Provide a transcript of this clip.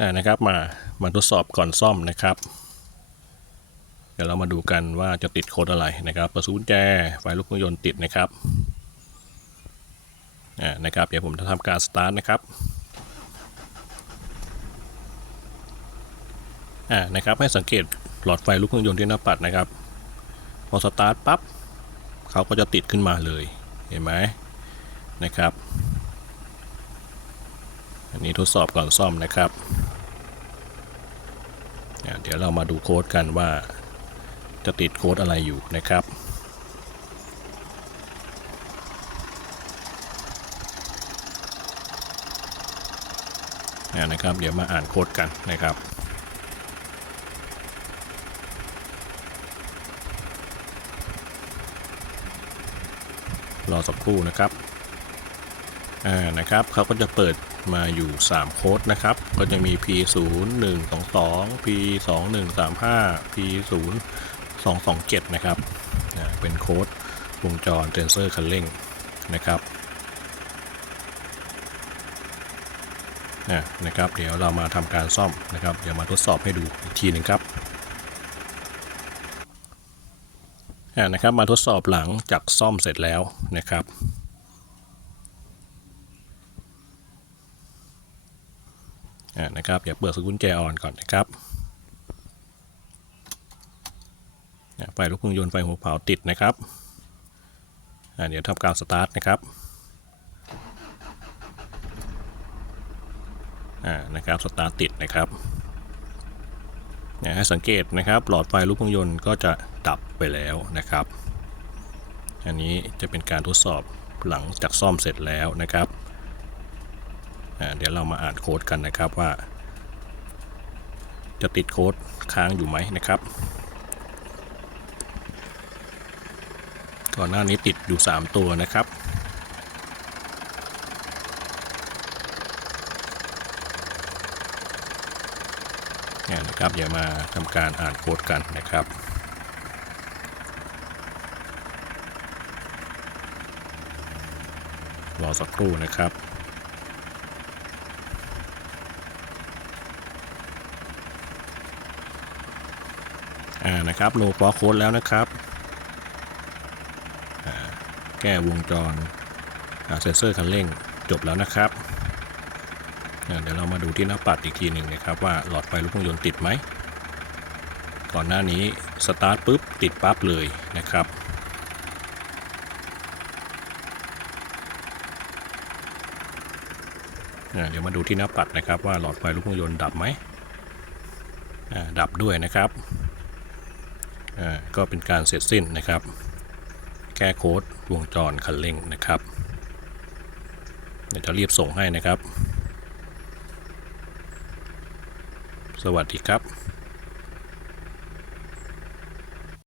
อ่านะครับมามาทดสอบก่อนซ่อมนะครับ เดี๋ยวเรามาดูกันว่าจะติดโค้ดอะไรนะครับ ประตูกุญแจไฟลูกเครื่องยนต์ติดนะครับอ่านะครับเดี๋ยวผมจะทำการสตาร์ทนะครับอ่านะครับให้สังเกตหลอดไฟลูกเครื่องยนต์ที่หน้าปัดนะครับ พอสตาร์ทปั๊บเขาก็จะติดขึ้นมาเลยเห็นไหมนะครับ นี้ทดสอบก่อนซ่อมนะครับ เดี๋ยวเรามาดูโค้ดกันว่าจะติดโค้ดอะไรอยู่นะครับนะครับ เดี๋ยวมาอ่านโค้ดกันนะครับรอสักครู่นะครับ อ่านะครับเขาก็จะเปิดมาอยู่ 3 โค้ดนะครับ ก็จะมี P 0 1 2 2 P 2 1 3 5 P 0 2 2 7 นะครับอ่าเป็นโค้ดวงจรเซนเซอร์คันเร่งนะครับอ่านะครับ เดี๋ยวเรามาทำการซ่อมนะครับ เดี๋ยวมาทดสอบให้ดูอีกทีหนึ่งครับอ่านะครับ มาทดสอบหลังจากซ่อมเสร็จแล้วนะครับ อ่า นะครับเดี๋ยวเปิดสกุญแจอ่อนก่อนนะครับไฟลูกเครื่งยนต์ไฟหัวเผาติดนะครับอ่าเดี๋ยวทำการสตาร์ทนะครับอ่านะครับสตาร์ทติดนะครับให้สังเกตนะครับ หลอดไฟลูกเครื่งยนต์ก็จะดับไปแล้วนะครับ อันนี้จะเป็นการทดสอบหลังจากซ่อมเสร็จแล้วนะครับ เดี๋ยวเรามาอ่านโค้ดกันนะครับว่า จะติดโค้ดค้างอยู่ไหมนะครับ ก่อนหน้านี้ติดอยู่ 3 ตัวนะครับเนี่ยนะครับเดี๋ยวมาทำการอ่านโค้ดกันนะครับรอสักครู่นะครับ อ่านะครับโลฟอโค้ดแล้วนะครับแก้วงจรเซนเซอร์คันเร่งจบแล้วนะครับเดี๋ยวเรามาดูที่หน้าปัดอีกทีหนึ่งนะครับว่าหลอดไฟลูกเครื่องยนต์ติดไหมก่อนหน้านี้สตาร์ทปุ๊บติดปั๊บเลยนะครับเดี๋ยวมาดูที่หน้าปัดนะครับว่าหลอดไฟลูกเครื่องยนต์ดับไหมดับด้วยนะครับ ก็เป็นการเสร็จสิ้นนะครับ แก้โค้ดวงจรคันเร่งนะครับเดี๋ยวจะรีบส่งให้นะครับ สวัสดีครับ